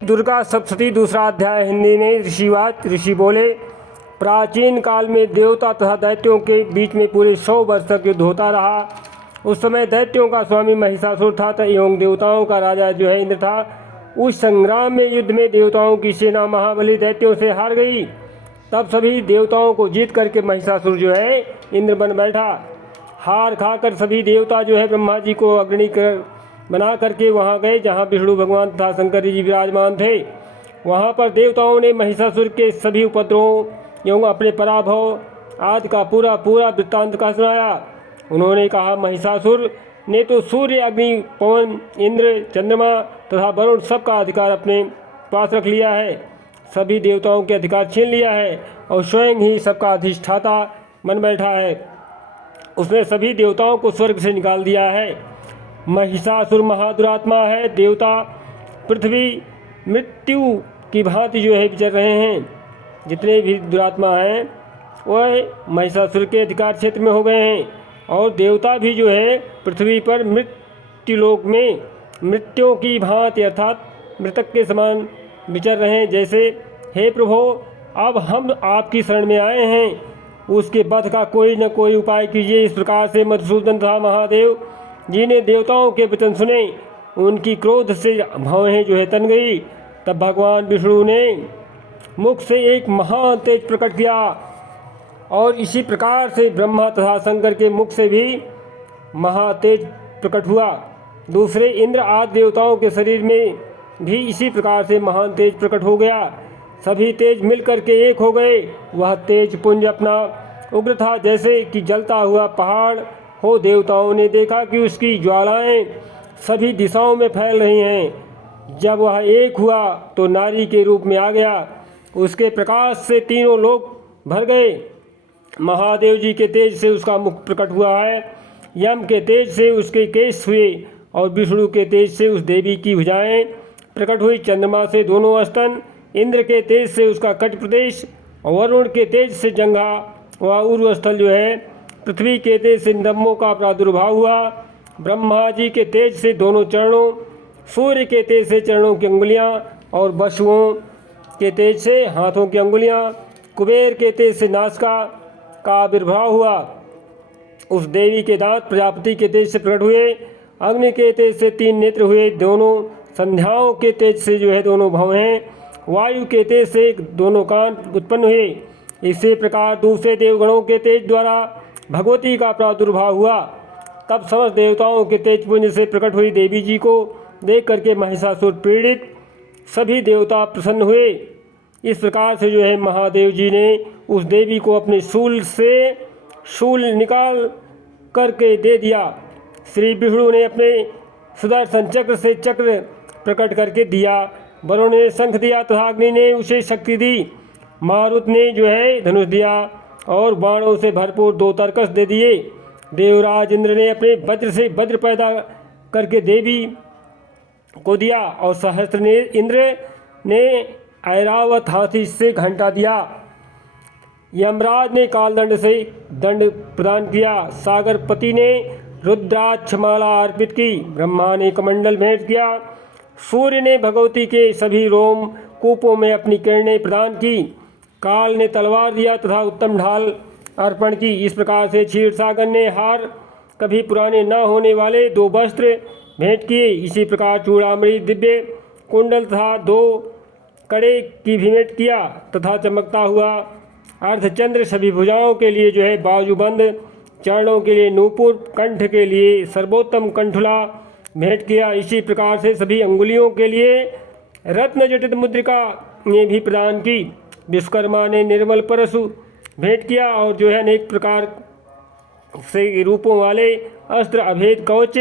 दुर्गा सप्तशती दूसरा अध्याय हिंदी में ऋषिवाद। ऋषि बोले, प्राचीन काल में देवता तथा दैत्यों के बीच में पूरे 100 वर्ष तक युद्ध होता रहा। उस समय दैत्यों का स्वामी महिषासुर था एवं देवताओं का राजा जो है इंद्र था। उस संग्राम में युद्ध में देवताओं की सेना महाबली दैत्यों से हार गई। तब सभी देवताओं को जीत करके महिषासुर जो है इंद्र बन बैठा। हार खाकर सभी देवता जो है ब्रह्मा जी को अग्रणी बना करके वहाँ गए जहाँ विष्णु भगवान तथा शंकर जी विराजमान थे। वहाँ पर देवताओं ने महिषासुर के सभी उपद्रवों एवं अपने पराभव आदि का पूरा वृत्तांत का सुनाया। उन्होंने कहा, महिषासुर ने तो सूर्य, अग्नि, पवन, इंद्र, चंद्रमा तथा वरुण सबका अधिकार अपने पास रख लिया है। सभी देवताओं के अधिकार छीन लिया है और स्वयं ही सबका अधिष्ठाता बन बैठा है। उसने सभी देवताओं को स्वर्ग से निकाल दिया है। महिषासुर महादुरात्मा है। देवता पृथ्वी मृत्यु की भांति जो है विचर रहे हैं। जितने भी दुरात्मा हैं वह महिषासुर के अधिकार क्षेत्र में हो गए हैं और देवता भी जो है पृथ्वी पर मृत्युलोक में मृत्यों की भांति अर्थात मृतक के समान विचर रहे हैं। जैसे, हे प्रभु, अब हम आपकी शरण में आए हैं, उसके वध का कोई न कोई उपाय कीजिए। इस प्रकार से मधुसूदन तथा महादेव जी ने देवताओं के वचन सुने। उनकी क्रोध से भवें जो है तन गई। तब भगवान विष्णु ने मुख से एक महान तेज प्रकट किया और इसी प्रकार से ब्रह्मा तथा शंकर के मुख से भी महातेज प्रकट हुआ। दूसरे इंद्र आदि देवताओं के शरीर में भी इसी प्रकार से महान तेज प्रकट हो गया। सभी तेज मिलकर के एक हो गए। वह तेज पुंज अपना उग्र था, जैसे कि जलता हुआ पहाड़ हो। देवताओं ने देखा कि उसकी ज्वालाएं सभी दिशाओं में फैल रही हैं। जब वह एक हुआ तो नारी के रूप में आ गया। उसके प्रकाश से तीनों लोक भर गए। महादेव जी के तेज से उसका मुख प्रकट हुआ है। यम के तेज से उसके केश हुए और विष्णु के तेज से उस देवी की भुजाएं प्रकट हुई। चंद्रमा से दोनों स्तन, इंद्र के तेज से उसका कट प्रदेश और वरुण के तेज से जंघा व उर्व स्थल जो है, पृथ्वी के तेज से नितंबों का प्रादुर्भाव हुआ। ब्रह्मा जी के तेज से दोनों चरणों, सूर्य के तेज से चरणों की अंगुलियां और वसुओं के तेज से हाथों की अंगुलियां, कुबेर के तेज से नासिका का आविर्भाव हुआ। उस देवी के दांत प्रजापति के तेज से प्रकट हुए। अग्नि के तेज से 3 नेत्र हुए। दोनों संध्याओं के तेज से जो है दोनों भवें, वायु के तेज से दोनों कान उत्पन्न हुए। इसी प्रकार दूसरे देवगणों के तेज द्वारा भगवती का प्रादुर्भाव हुआ। तब समस्त देवताओं के तेजपुंज से प्रकट हुई देवी जी को देख करके महिषासुर पीड़ित सभी देवता प्रसन्न हुए। इस प्रकार से जो है महादेव जी ने उस देवी को अपने शूल निकाल करके दे दिया। श्री विष्णु ने अपने सुदर्शन चक्र से चक्र प्रकट करके दिया। वरुण ने शंख दिया तथा अग्नि ने उसे शक्ति दी। मारुत ने जो है धनुष दिया और बाणों से भरपूर 2 तरकस दे दिए। देवराज इंद्र ने अपने वज्र से वज्र पैदा करके देवी को दिया और सहस्त्र ने इंद्र ने ऐरावत हाथी से घंटा दिया। यमराज ने कालदंड से दंड प्रदान किया। सागरपति ने रुद्राक्षमाला अर्पित की। ब्रह्मा ने कमंडल भेंट किया। सूर्य ने भगवती के सभी रोम कूपों में अपनी किरणें प्रदान की। काल ने तलवार दिया तथा उत्तम ढाल अर्पण की। इस प्रकार से क्षीरसागर ने हार कभी पुराने न होने वाले 2 वस्त्र भेंट किए। इसी प्रकार चूड़ामणि, दिव्य कुंडल तथा 2 कड़े की भी भेंट किया तथा चमकता हुआ अर्धचंद्र, सभी भुजाओं के लिए जो है बाजूबंद, चरणों के लिए नूपुर, कंठ के लिए सर्वोत्तम कंठुला भेंट किया। इसी प्रकार से सभी अंगुलियों के लिए रत्न जटित मुद्रिका ने भी प्रदान की। विश्वकर्मा ने निर्मल परशु भेंट किया और जो है अनेक प्रकार से रूपों वाले अस्त्र, अभेद कवच,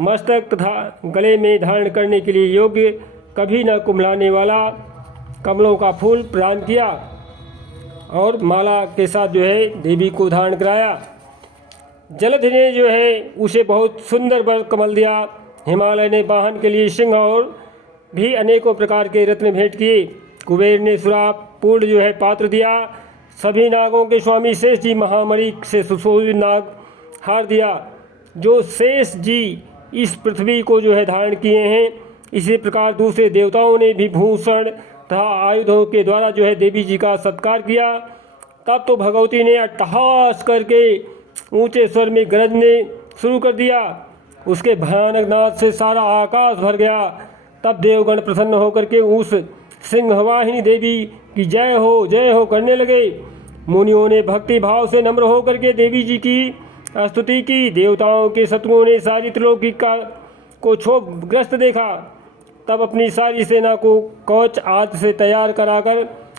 मस्तक तथा गले में धारण करने के लिए योग्य, कभी न कुम्हलाने वाला कमलों का फूल प्रदान किया और माला के साथ जो है देवी को धारण कराया। जलधि ने जो है उसे बहुत सुंदर वर कमल दिया। हिमालय ने वाहन के लिए सिंह और भी अनेकों प्रकार के रत्न भेंट किए। कुबेर ने सुराप पूर्ण जो है पात्र दिया। सभी नागों के स्वामी शेष जी महामणि से सुशोभित नाग हार दिया। जो शेष जी इस पृथ्वी को जो है धारण किए हैं इसी प्रकार दूसरे देवताओं ने भी भूषण तथा आयुधों के द्वारा जो है देवी जी का सत्कार किया। तब तो भगवती ने अट्टहास करके ऊंचे स्वर में गरजने शुरू कर दिया। उसके भयानक नाद से सारा आकाश भर गया। तब देवगण प्रसन्न होकर के उस सिंहवाहिनी देवी की जय हो करने लगे। मुनियों ने भक्ति भाव से नम्र होकर के देवी जी की स्तुति की। देवताओं के शत्रुओं ने सारी त्रिलोकी को क्षोभग्रस्त देखा। तब अपनी सारी सेना को कवच आदि से तैयार कराकर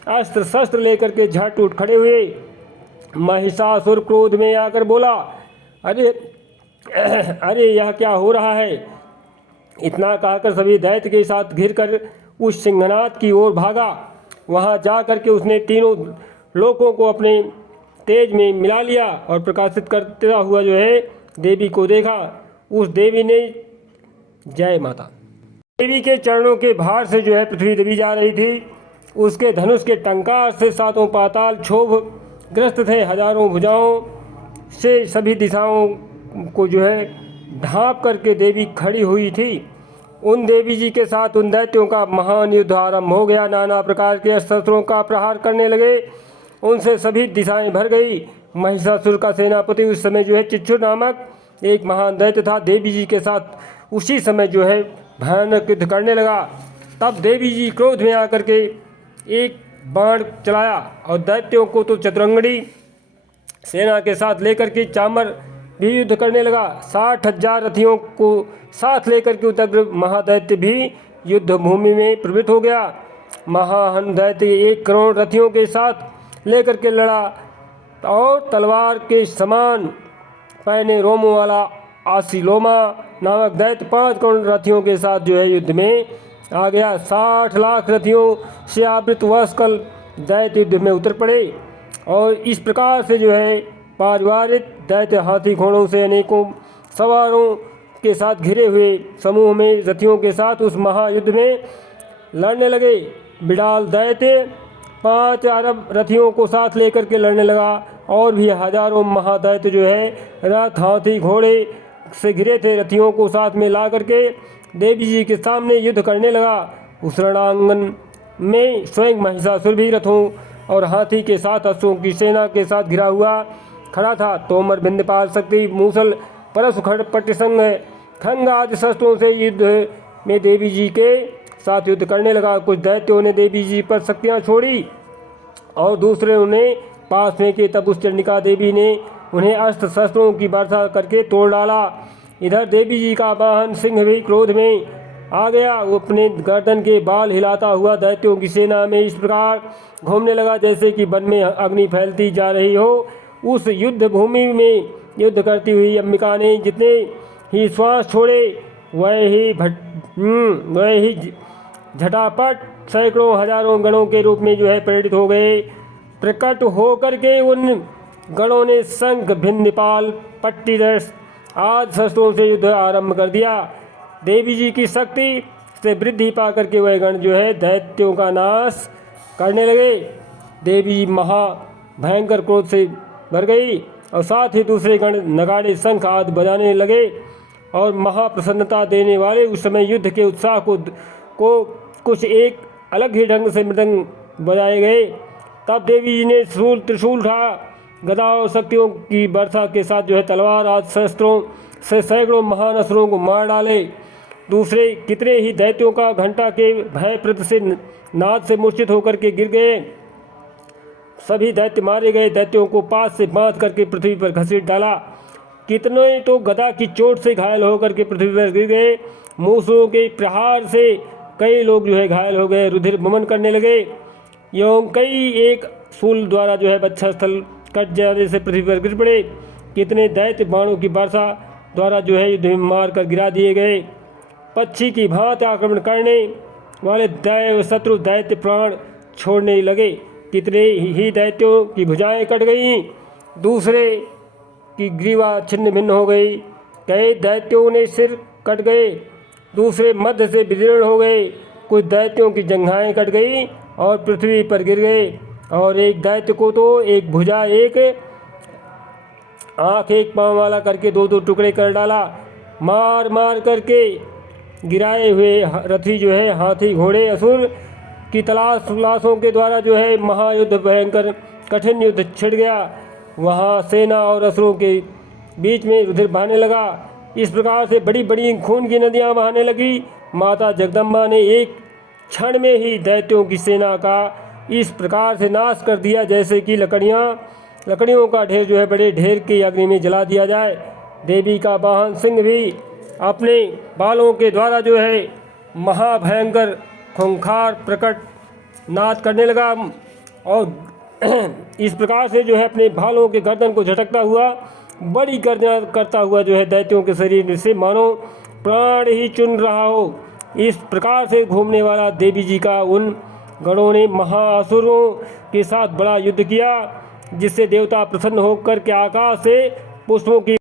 अस्त्र शस्त्र लेकर के झट उठ खड़े हुए। महिषासुर क्रोध में आकर बोला, अरे अरे यह क्या हो रहा है। इतना कहकर सभी दैत्य के साथ घिरकर उस सिंहनाद की ओर भागा। वहां जा करके उसने तीनों लोकों को अपने तेज में मिला लिया और प्रकाशित करता हुआ जो है देवी को देखा। उस देवी ने जय माता देवी के चरणों के भार से जो है पृथ्वी दबी जा रही थी। उसके धनुष के टंकार से सातों पाताल क्षोभग्रस्त थे। हजारों भुजाओं से सभी दिशाओं को जो है ढांप करके देवी खड़ी हुई थी। उन देवी जी के साथ उन दैत्यों का महान युद्ध आरंभ हो गया। नाना प्रकार के शस्त्रों का प्रहार करने लगे। उनसे सभी दिशाएं भर गई। महिषासुर का सेनापति उस समय जो है चिच्छुर नामक एक महान दैत्य था। देवी जी के साथ उसी समय जो है भयानक युद्ध करने लगा। तब देवी जी क्रोध में आकर के एक बाण चलाया और दैत्यों को तो चतुरंगड़ी सेना के साथ लेकर के चामर भी युद्ध करने लगा। 60,000 रथियों को साथ लेकर के उदग्र महादैत्य भी युद्ध भूमि में प्रवृत्त हो गया। महाहन दैत्य 1 करोड़ रथियों के साथ लेकर के लड़ा और तलवार के समान पहने रोमों वाला आसिलोमा नामक दैत्य 5 करोड़ रथियों के साथ जो है युद्ध में आ गया। 60 लाख रथियों से आवृत वस्कल दैत्य युद्ध में उतर पड़े और इस प्रकार से जो है पारिवारिक दैत्य हाथी घोड़ों से अनेकों सवारों के साथ घिरे हुए समूह में रथियों के साथ उस महायुद्ध में लड़ने लगे। बिडाल दैत्य 5 अरब रथियों को साथ लेकर के लड़ने लगा और भी हजारों महादैत्य जो है रथ हाथी घोड़े से घिरे थे रथियों को साथ में ला करके देवी जी के सामने युद्ध करने लगा। उस रणांगन में स्वयं महिषासुर भी रथों और हाथी के साथ अश्वों की सेना के साथ घिरा हुआ खड़ा था। तोमर बिंदपाल शक्ति मूसल परशु खड़पट संग खंग आदि शस्त्रों से युद्ध में देवी जी के साथ युद्ध करने लगा। कुछ दैत्यों ने देवी जी पर शक्तियाँ छोड़ी और दूसरे उन्हें पास में के। तब उस चंडिका देवी ने उन्हें अस्त्र शस्त्रों की वर्षा करके तोड़ डाला। इधर देवी जी का वाहन सिंह भी क्रोध में आ गया। वो अपने गर्दन के बाल हिलाता हुआ दैत्यों की सेना में इस प्रकार घूमने लगा जैसे कि वन में अग्नि फैलती जा रही हो। उस युद्ध भूमि में युद्ध करती हुई अंबिका ने जितने ही श्वास छोड़े वह ही झटापट सैकड़ों हजारों गणों के रूप में जो है प्रेरित हो गए। प्रकट होकर के उन गणों ने शंख भिन्नपाल पट्टीरस आदि शस्त्रों से युद्ध आरंभ कर दिया। देवी जी की शक्ति से वृद्धि पा करके वह गण जो है दैत्यों का नाश करने लगे। देवी जी महा भयंकर क्रोध से भर गई और साथ ही दूसरे गण नगाड़े शंख आदि बजाने लगे और महाप्रसन्नता देने वाले उस समय युद्ध के उत्साह को कुछ एक अलग ही ढंग से मृदंग बजाए गए। तब देवी जी ने शूल त्रिशूल उठा गदा और शक्तियों की वर्षा के साथ जो है तलवार आदि शस्त्रों से सैकड़ों महान असुरों को मार डाले। दूसरे कितने ही दैत्यों का घंटा के भयप्रद से नाद से मूर्छित होकर के गिर गए। सभी दैत्य मारे गए। दैत्यों को पास से बांध करके पृथ्वी पर घसीट डाला। कितने तो गदा की चोट से घायल होकर के पृथ्वी पर गिर गए। मूसों के प्रहार से कई लोग जो है घायल हो गए, रुधिर बमन करने लगे। एवं कई एक शूल द्वारा जो है बच्चा स्थल कट जाने से पृथ्वी पर गिर पड़े। कितने दैत्य बाणों की वर्षा द्वारा जो है युद्ध में मार कर गिरा दिए गए। पक्षी की भांति आक्रमण करने वाले शत्रु दैत्य प्राण छोड़ने लगे। कितने ही दैत्यों की भुजाएं कट गईं, दूसरे की ग्रीवा छिन्न भिन्न हो गई। कई दैत्यों ने सिर कट गए, दूसरे मध्य से विदीर्ण हो गए। कुछ दैत्यों की जंघाएं कट गई और पृथ्वी पर गिर गए और एक दैत्य को तो एक भुजा एक आँख एक पाँव वाला करके 2-2 टुकड़े कर डाला। मार मार करके गिराए हुए रथी जो है हाथी घोड़े असुर की तलाशों के द्वारा जो है महायुद्ध भयंकर कठिन युद्ध छिड़ गया। वहाँ सेना और असुरों के बीच में रुधिर बहने लगा। इस प्रकार से बड़ी बड़ी खून की नदियाँ बहने लगी। माता जगदम्बा ने एक क्षण में ही दैत्यों की सेना का इस प्रकार से नाश कर दिया जैसे कि लकड़ियों का ढेर जो है बड़े ढेर की अग्नि में जला दिया जाए। देवी का वाहन सिंह भी अपने बालों के द्वारा जो है महाभयंकर खूंखार प्रकट नाद करने लगा और इस प्रकार से जो है अपने भालों के गर्दन को झटकता हुआ बड़ी गर्जना करता हुआ जो है दैत्यों के शरीर से मानो प्राण ही चुन रहा हो। इस प्रकार से घूमने वाला देवी जी का उन गणों ने महाअसुरों के साथ बड़ा युद्ध किया, जिससे देवता प्रसन्न होकर के आकाश से पुष्पों की